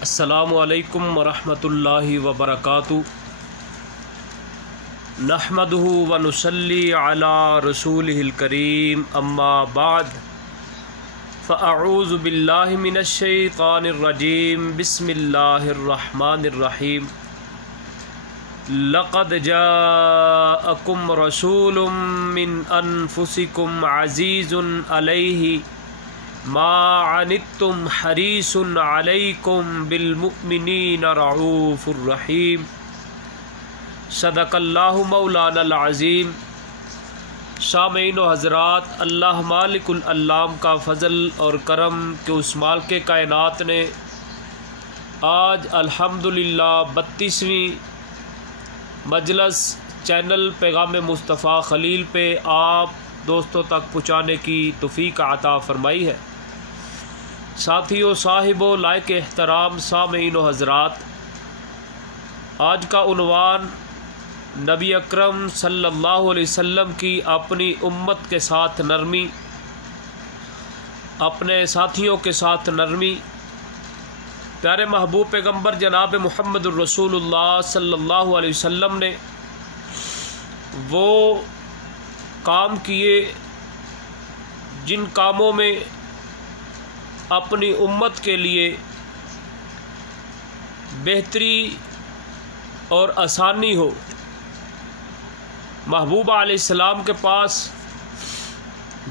السلام علیکم ورحمۃ اللہ وبرکاتہ۔ نحمدہ ونصلی علی رسولہ الکریم، اما بعد فاعوذ باللہ من الشیطان الرجیم، بسم اللہ الرحمن الرحیم۔ لقد جاءکم رسول من انفسکم عزیز علیہ ما عنتم حریص علیکم بالمؤمنین رعوف الرحیم۔ صدق اللہ مولانا العظیم۔ سامعین و حضرات، اللہ مالک الانام کا فضل اور کرم کہ اس مالک کائنات نے آج الحمدللہ 32ویں مجلس چینل پیغام مصطفیٰ خلیل پہ آپ دوستوں تک پہنچانے کی توفیق عطا فرمائی ہے۔ ساتھیوں، صاحبوں، لائق احترام سامعین و حضرات، آج کا عنوان نبی اکرم صلی اللہ علیہ وسلم کی اپنی امت کے ساتھ نرمی، اپنے ساتھیوں کے ساتھ نرمی۔ پیارے محبوب پیغمبر جناب محمد الرسول اللہ صلی اللہ علیہ وسلم نے وہ کام کیے جن کاموں میں اپنی امت کے لیے بہتری اور آسانی ہو۔ محبوب علیہ السلام کے پاس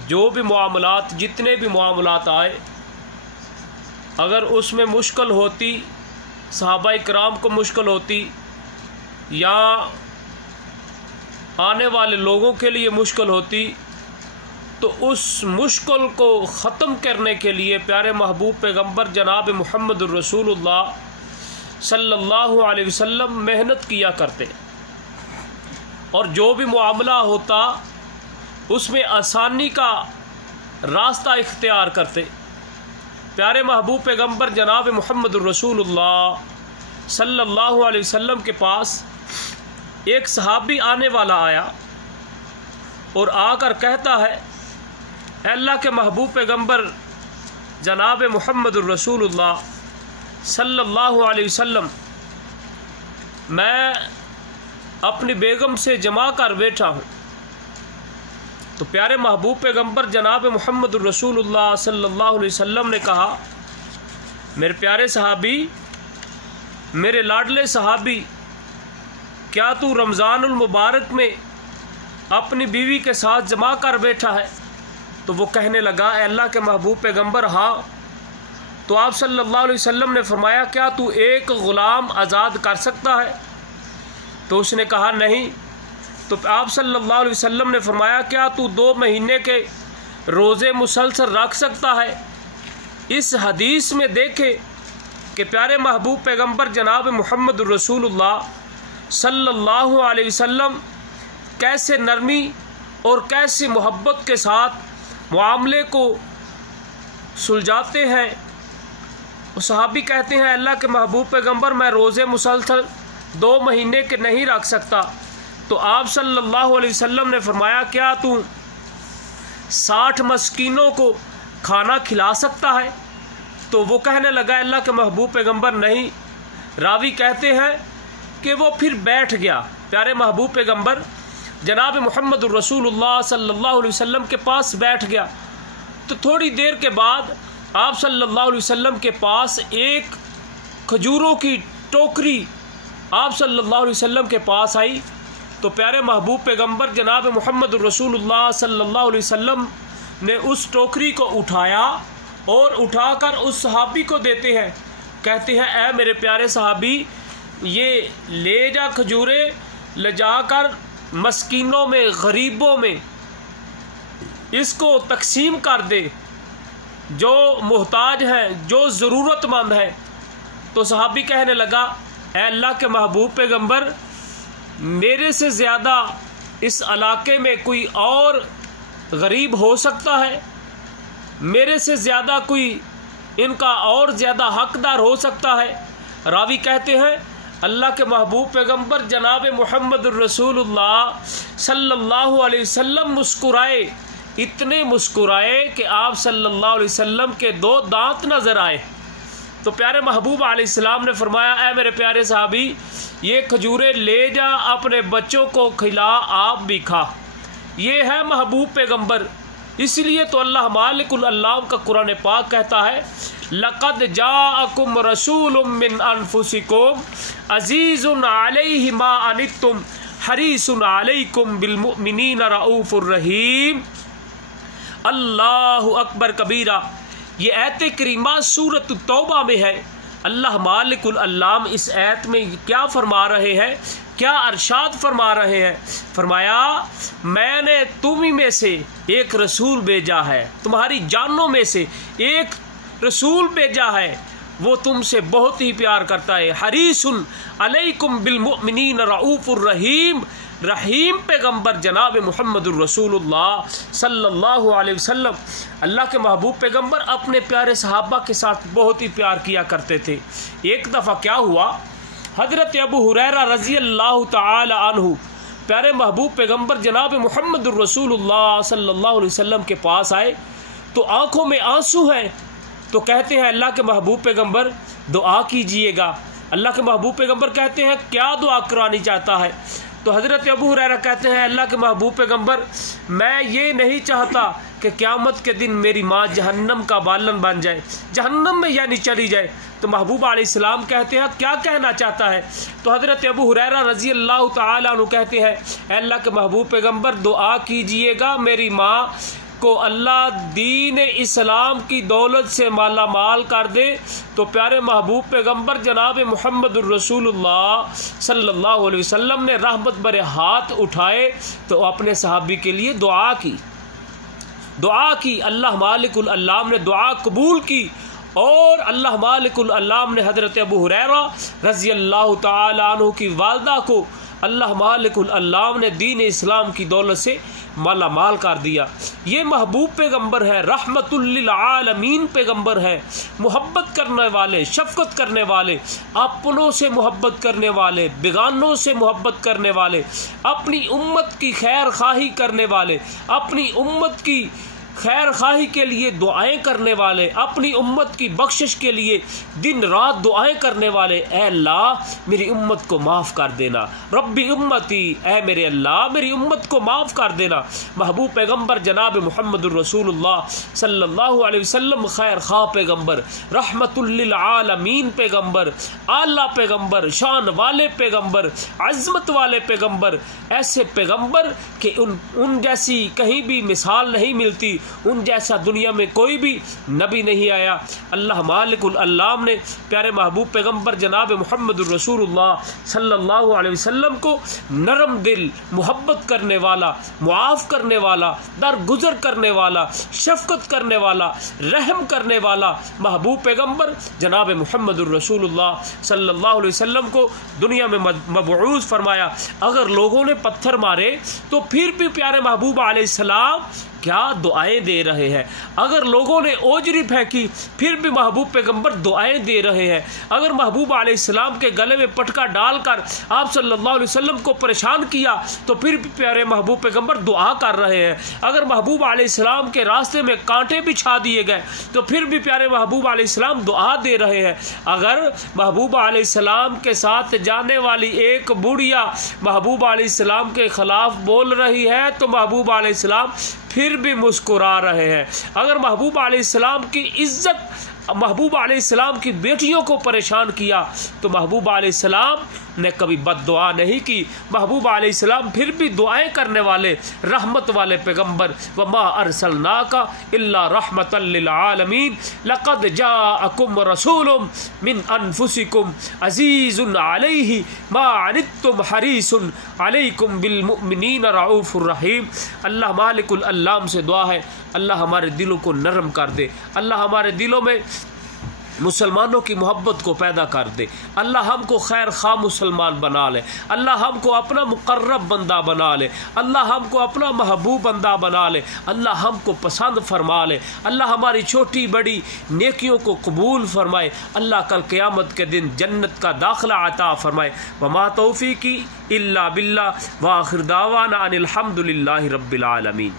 جو بھی معاملات، جتنے بھی معاملات آئے، اگر اس میں مشکل ہوتی، صحابہ کرام کو مشکل ہوتی یا آنے والے لوگوں کے لیے مشکل ہوتی، تو اس مشکل کو ختم کرنے کے لیے پیارے محبوب پیغمبر جناب محمد الرسول اللہ صلی اللہ علیہ وسلم محنت کیا کرتے، اور جو بھی معاملہ ہوتا اس میں آسانی کا راستہ اختیار کرتے۔ پیارے محبوب پیغمبر جناب محمد الرسول اللہ صلی اللہ علیہ وسلم کے پاس ایک صحابی آنے والا آیا اور آ کر کہتا ہے، اے اللہ کے محبوب پیغمبر جناب محمد الرسول اللہ صلی اللہ علیہ وسلم، میں اپنی بیگم سے جمع کر بیٹھا ہوں۔ تو پیارے محبوب پیغمبر جناب محمد الرسول اللہ صلی اللہ علیہ وسلم نے کہا، میرے پیارے صحابی، میرے لاڈلے صحابی، کیا تو رمضان المبارک میں اپنی بیوی کے ساتھ جمع کر بیٹھا ہے؟ تو وہ کہنے لگا، اے اللہ کے محبوب پیغمبر، ہاں۔ تو آپ صلی اللہ علیہ وسلم نے فرمایا، کیا تو ایک غلام آزاد کر سکتا ہے؟ تو اس نے کہا، نہیں۔ تو آپ صلی اللہ علیہ وسلم نے فرمایا، کیا تو 2 مہینے کے روزے مسلسل رکھ سکتا ہے؟ اس حدیث میں دیکھے کہ پیارے محبوب پیغمبر جناب محمد الرسول اللہ صلی اللہ علیہ وسلم کیسے نرمی اور کیسے محبت کے ساتھ معاملے کو سلجھاتے ہیں۔ صحابی کہتے ہیں، اللہ کے محبوب پیغمبر، میں روزے مسلسل 2 مہینے کے نہیں رکھ سکتا۔ تو آپ صلی اللہ علیہ وسلم نے فرمایا، کیا تو 60 مسکینوں کو کھانا کھلا سکتا ہے؟ تو وہ کہنے لگا، اللہ کے محبوب پیغمبر، نہیں۔ راوی کہتے ہیں کہ وہ پھر بیٹھ گیا، پیارے محبوب پیغمبر جناب محمد الرسول اللہ صلی اللہ علیہ وسلم کے پاس بیٹھ گیا۔ تو تھوڑی دیر کے بعد آپ صلی اللہ علیہ وسلم کے پاس ایک کھجوروں کی ٹوکری آپ صلی اللہ علیہ وسلم کے پاس آئی۔ تو پیارے محبوب پیغمبر جناب محمد الرسول اللہ صلی اللہ علیہ وسلم نے اس ٹوکری کو اٹھایا اور اٹھا کر اس صحابی کو دیتے ہیں، کہتے ہیں، اے میرے پیارے صحابی، یہ لے جا کھجوریں، لے جا کر مسکینوں میں، غریبوں میں اس کو تقسیم کر دے، جو محتاج ہیں، جو ضرورت مند ہیں۔ تو صحابی کہنے لگا، اے اللہ کے محبوب پیغمبر، میرے سے زیادہ اس علاقے میں کوئی اور غریب ہو سکتا ہے؟ میرے سے زیادہ کوئی ان کا اور زیادہ حقدار ہو سکتا ہے؟ راوی کہتے ہیں، اللہ کے محبوب پیغمبر جناب محمد الرسول اللہ صلی اللہ علیہ وسلم مسکرائے، اتنے مسکرائے کہ آپ صلی اللہ علیہ وسلم کے 2 دانت نظر آئے۔ تو پیارے محبوب علیہ السلام نے فرمایا اے میرے پیارے صحابی یہ کھجوریں لے جا اپنے بچوں کو کھلا آپ بھی کھا۔ یہ ہے محبوب پیغمبر، اس لیے تو اللہ مالک الالام کا قرآن پاک کہتا ہے لقد جاءکم رسول من انفسکم عزیز علیہ ما عنتم حریص علیکم بالمؤمنین رؤوف الرحیم۔ اللہ اکبر کبیرہ۔ یہ آیت کریمہ سورۃ التوبہ میں ہے۔ اللہ مالک الالام اس آیت میں کیا فرما رہے ہیں، کیا ارشاد فرما رہے ہیں؟ فرمایا میں نے تمہیں میں سے ایک رسول بھیجا ہے، تمہاری جانوں میں سے ایک رسول بھیجا ہے، وہ تم سے بہت ہی پیار کرتا ہے۔ حریص علیکم بالمؤمنین رؤوف الرحیم، رحیم پیغمبر جناب محمد الرسول اللہ صلی اللہ علیہ وسلم، اللہ کے محبوب پیغمبر اپنے پیارے صحابہ کے ساتھ بہت ہی پیار کیا کرتے تھے۔ ایک دفعہ کیا ہوا، حضرت ابو ہریرہ رضی اللہ تعالی عنہ پیارے محبوب پیغمبر جناب محمد الرسول اللہ صلی اللہ علیہ وسلم کے پاس آئے تو آنکھوں میں آنسو ہیں، تو کہتے ہیں اللہ کے محبوب پیغمبر دعا کیجئے گا۔ اللہ کے محبوب پیغمبر کہتے ہیں کیا دعا کرانی چاہتا ہے؟ تو حضرت ابو ہریرہ کہتے ہیں اللہ کے محبوب پیغمبر میں یہ نہیں چاہتا کہ قیامت کے دن میری ماں جہنم کا بالن بن جائے، جہنم میں یعنی چلی جائے۔ تو محبوب علیہ السلام کہتے ہیں کیا کہنا چاہتا ہے؟ تو حضرت ابو ہریرہ رضی اللہ تعالیٰ عنہ کہتے ہیں اے اللہ کے محبوب پیغمبر دعا کیجئے گا میری ماں کو اللہ دین اسلام کی دولت سے مالا مال کر دے۔ تو پیارے محبوب پیغمبر جناب محمد الرسول اللہ صلی اللہ علیہ وسلم نے رحمت برے ہاتھ اٹھائے تو اپنے صحابی کے لیے دعا کی، اللہ مالک الالام نے دعا قبول کی، اور اللہ مالک الالام نے حضرت ابو ہریرہ رضی اللہ تعالی عنہ کی والدہ کو اللہ مالک الالام نے دین اسلام کی دولت سے مالا مال کر دیا۔ یہ محبوب پیغمبر ہے، رحمت للعالمین پیغمبر ہے، محبت کرنے والے، شفقت کرنے والے، اپنوں سے محبت کرنے والے، بیگانوں سے محبت کرنے والے، اپنی امت کی خیر خواہی کرنے والے، اپنی امت کی خیر خواہی کے لیے دعائیں کرنے والے، اپنی امت کی بخشش کے لیے دن رات دعائیں کرنے والے۔ اے اللہ میری امت کو معاف کر دینا، ربی امتی، اے میرے اللہ میری امت کو معاف کر دینا۔ محبوب پیغمبر جناب محمد الرسول اللہ صلی اللہ علیہ وسلم خیر خواہ پیغمبر، رحمت للعالمین پیغمبر، اعلیٰ پیغمبر، شان والے پیغمبر، عظمت والے پیغمبر، ایسے پیغمبر کہ ان جیسی کہیں بھی مثال نہیں ملتی، ان جیسا دنیا میں کوئی بھی نبی نہیں آیا۔ اللہ مالک الالام نے پیارے محبوب پیغمبر جناب محمد الرسول اللہ صلی اللہ علیہ وسلم کو نرم دل، محبت کرنے والا، معاف کرنے والا، درگزر کرنے والا، شفقت کرنے والا، رحم کرنے والا محبوب پیغمبر جناب محمد الرسول اللہ صلی اللہ علیہ وسلم کو دنیا میں مبعوث فرمایا۔ اگر لوگوں نے پتھر مارے تو پھر بھی پیارے محبوب علیہ السلام کیا دعائیں دے رہے ہیں، اگر لوگوں نے اوجری پھینکی پھر بھی محبوب پیغمبر دعائیں دے رہے ہیں، اگر محبوب علیہ السلام کے گلے میں پٹکا ڈال کر آپ صلی اللہ علیہ وسلم کو پریشان کیا تو پھر بھی پیارے محبوب پیغمبر دعا کر رہے ہیں، اگر محبوب علیہ السلام کے راستے میں کانٹے بچھا دیے گئے تو پھر بھی پیارے محبوب علیہ السلام دعا دے رہے ہیں، اگر محبوب علیہ السلام کے ساتھ جانے والی ایک بڑھیا محبوب علیہ السلام کے خلاف بول رہی ہے تو محبوب علیہ السلام پھر بھی مسکرا رہے ہیں، اگر محبوب علیہ السلام کی عزت، محبوب علیہ السلام کی بیٹیوں کو پریشان کیا تو محبوب علیہ السلام نے کبھی بد دعا نہیں کی، محبوب علیہ السلام پھر بھی دعائیں کرنے والے رحمت والے پیغمبر۔ وما ارسلناک الا رحمتا للعالمین لقد جاءکم رسول من انفسکم عزیز علیہ ما عنتم حریص علیکم بالمؤمنین رؤوف الرحیم۔ اللہ مالک الالام سے دعا ہے اللہ ہمارے دلوں کو نرم کر دے، اللہ ہمارے دلوں میں مسلمانوں کی محبت کو پیدا کر دے، اللہ ہم کو خیر خواہ مسلمان بنا لے، اللہ ہم کو اپنا مقرب بندہ بنا لے، اللہ ہم کو اپنا محبوب بندہ بنا لے، اللہ ہم کو پسند فرما لے، اللہ ہماری چھوٹی بڑی نیکیوں کو قبول فرمائے، اللہ کل قیامت کے دن جنت کا داخلہ عطا فرمائے۔ وما توفیقی الا باللہ وآخر دعوانا ان الحمد للہ رب العالمین۔